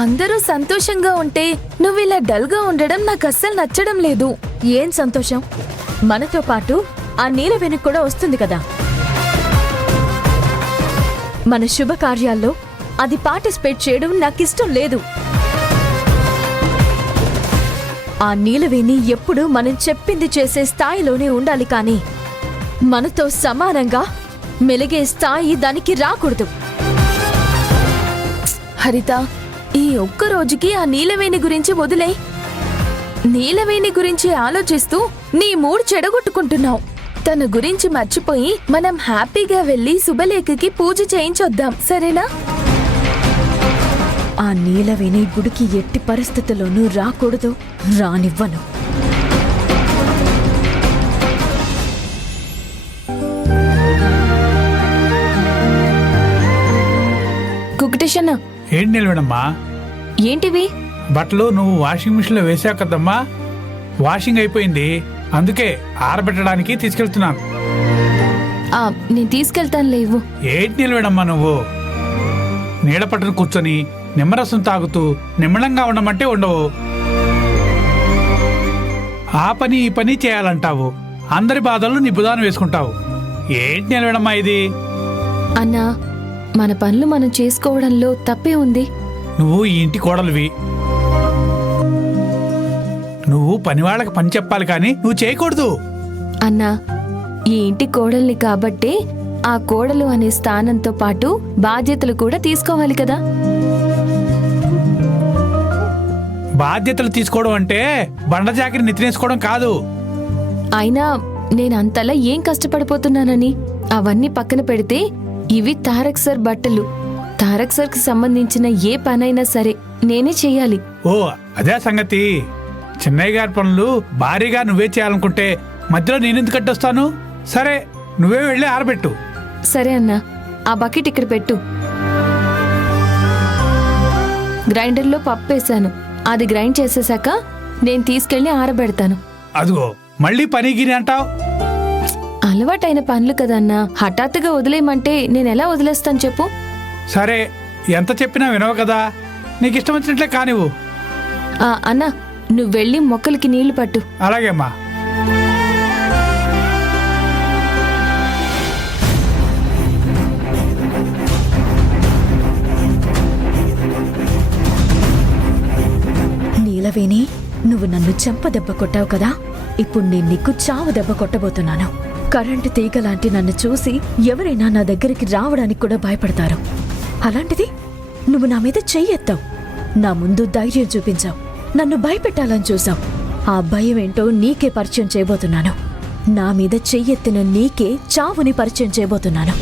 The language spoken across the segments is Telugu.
అందరూ సంతోషంగా ఉంటే నువ్వు ఇలా డల్గా ఉండడం నాకు అస్సలు నచ్చడం లేదు. ఏం సంతోషం? మనతో పాటు ఆ నీలవేణి కూడా వస్తుంది కదా. మన శుభకార్యాల్లో అది పార్టిసిపేట్ చేయడం నాకిష్టం లేదు. ఆ నీలవేణి ఎప్పుడూ మనం చెప్పింది చేసే స్థాయిలోనే ఉండాలి, కానీ మనతో సమానంగా మెలిగే స్థాయి దానికి రాకూడదు. హరిత, ఈ ఒక్క రోజుకి ఆ నీలవేణి గురించి వదిలేయ్. నీలవేణి గురించి ఆలోచిస్తూ నీ మూడ్ చెడగొట్టుకుంటున్నావు. తన గురించి మర్చిపోయి మనం హ్యాపీగా వెళ్లి శుభలేఖకి పూజ చేయించొద్దాం, సరేనా? ఆ నీలవేణి గుడికి ఎట్టి పరిస్థితుల్లోనూ రాకూడదు, రానివ్వను. కుకటేశన్న, ఏంటి నిలవడమ్మా? ఏంటివి? బట్టలు నువ్వు వాషింగ్ మిషన్ లో వేసావు కదమ్మా, వాషింగ్ అయిపోయింది, అందుకే ఆరబెట్టడానికి తీసుకెళ్తున్నాను. నేను తీసుకెళ్తాను లేవు. ఏంటి నిలవడమ్మా నువ్వు? నీడ పట్టును కూర్చొని నిమ్మరసం తాగుతూ నిమ్మలంగా ఉండమంటే ఉండవు. ఆ పని ఈ పని చేయాలంటావు, అందరి బాధలు నీ బుధాన్ని వేసుకుంటావు. ఏంటి నిలవడమ్మా ఇది? అన్నా, మన పనులు మనం చేసుకోవడంలో తప్పే ఉంది. నువ్వు ఈ ఇంటి కోడలివి, నువ్వు పనివాళ్ళకి పని చెప్పాలి కానీ నువ్వు చేయకూడదు. అన్నా, ఈ ఇంటి కోడల్ని కాబట్టే ఆ కోడలు అనే స్థానంతో పాటు బాధ్యతలు కూడా తీసుకోవాలి కదా. బాధ్యతలు తీసుకోవడం అంటే బండ జాకిరి నెత్తినేసుకోవడం కాదు. అయినా నేనంతలా ఏం కష్టపడిపోతున్నానని అవన్నీ పక్కన పెడితే ఇవి తారక్ సార్ బట్టలు. తారక్ సార్కి సంబంధించిన ఏ పనైనా సరే నేనే చెయ్యాలి. ఓ అదే సంగతి. చిన్నయ్య గారి పనులు భారీగా నువ్వే చేయాలనుకుంటే మధ్యలో నేనెందుకు కట్టొస్తాను? సరే, నువ్వే వెళ్ళి ఆరబెట్టు. సరే అన్నా, ఆ బకెట్ ఇక్కడ పెట్టు. గ్రైండర్లో పప్పు వేసాను, అది గ్రైండ్ చేసేసాక నేను తీసుకెళ్లి ఆరబెడతాను. అదిగో మళ్ళీ పని గిని అంటావు. అలవాటైన పనులు కదన్నా, హఠాత్తుగా వదిలేయమంటే నేనెలా వదిలేస్తాను చెప్పు? సరే, ఎంత చెప్పినా వినవు కదా, నీకు ఇష్టం వచ్చినట్లే కానివ్వు. అన్నా, నువ్వు వెళ్ళి మొక్కలకి నీళ్లు పట్టు. అలాగేమ్మా. నీలవేణి, నువ్వు నన్ను చెంప దెబ్బ కొట్టావు కదా, ఇప్పుడు నేను నీకు చావు దెబ్బ కొట్టబోతున్నాను. కరెంటు తీగలాంటి నన్ను చూసి ఎవరైనా నా దగ్గరికి రావడానికి కూడా భయపడతారు. అలాంటిది నువ్వు నా మీద చెయ్యెత్తావు, నా ముందు ధైర్యం చూపించావు, నన్ను భయపెట్టాలని చూసావు. ఆ భయం ఏంటో నీకే పరిచయం చేయబోతున్నాను. నా మీద చెయ్యెత్తిన నీకే చావుని పరిచయం చేయబోతున్నాను.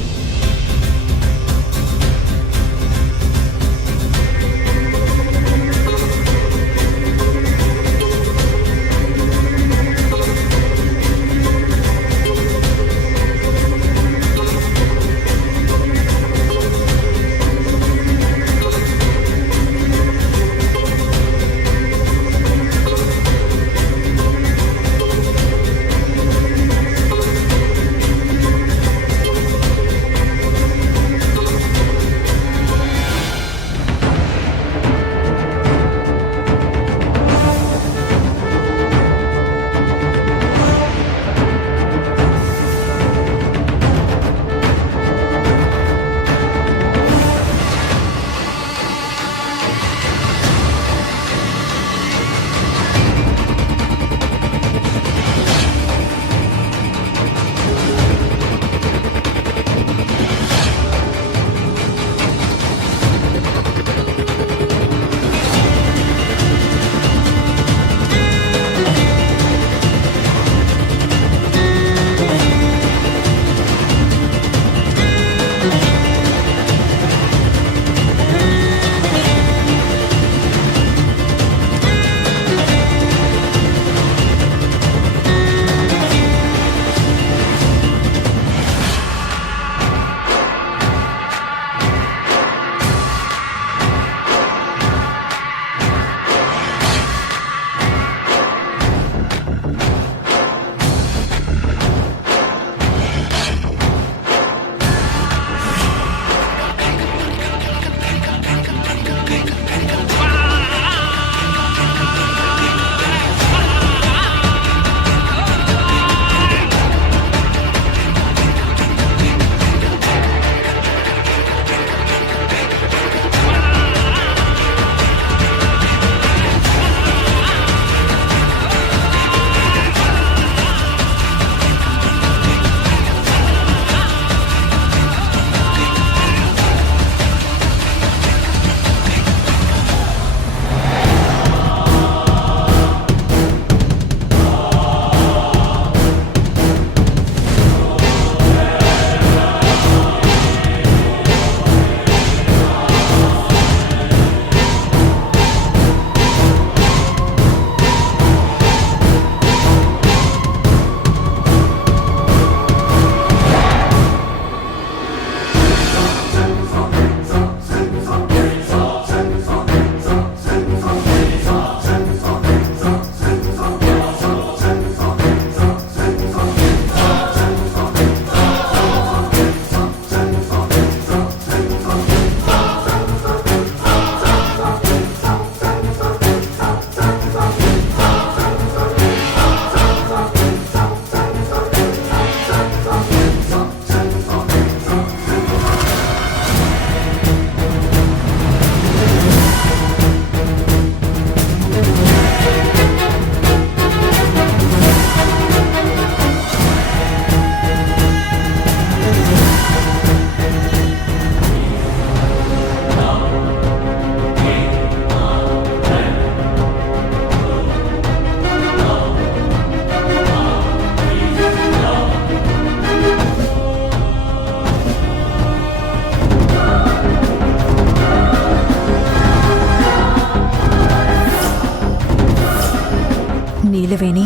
నీలవేణి,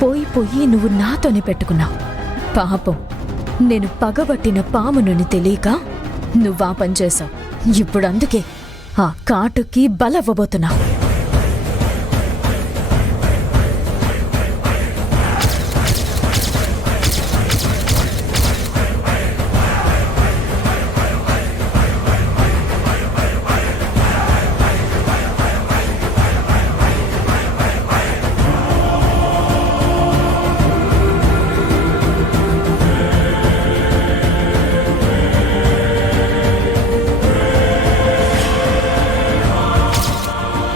పోయి పోయి నువ్వు నాతోనే పెట్టుకున్నావు. పాపం నేను పగబట్టిన పామునని తెలియక నువ్వా పని చేశావు. ఇప్పుడు అందుకే ఆ కాటుకి బలవ్వబోతున్నావు.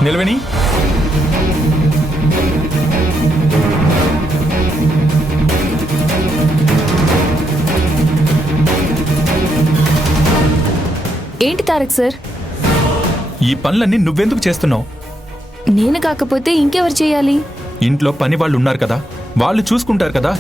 నిలవేణి, ఏంటి తారక్ సార్? ఈ పనులన్నీ నువ్వెందుకు చేస్తున్నావు? నేను కాకపోతే ఇంకెవరు చేయాలి? ఇంట్లో పని వాళ్ళు ఉన్నారు కదా, వాళ్ళు చూసుకుంటారు కదా.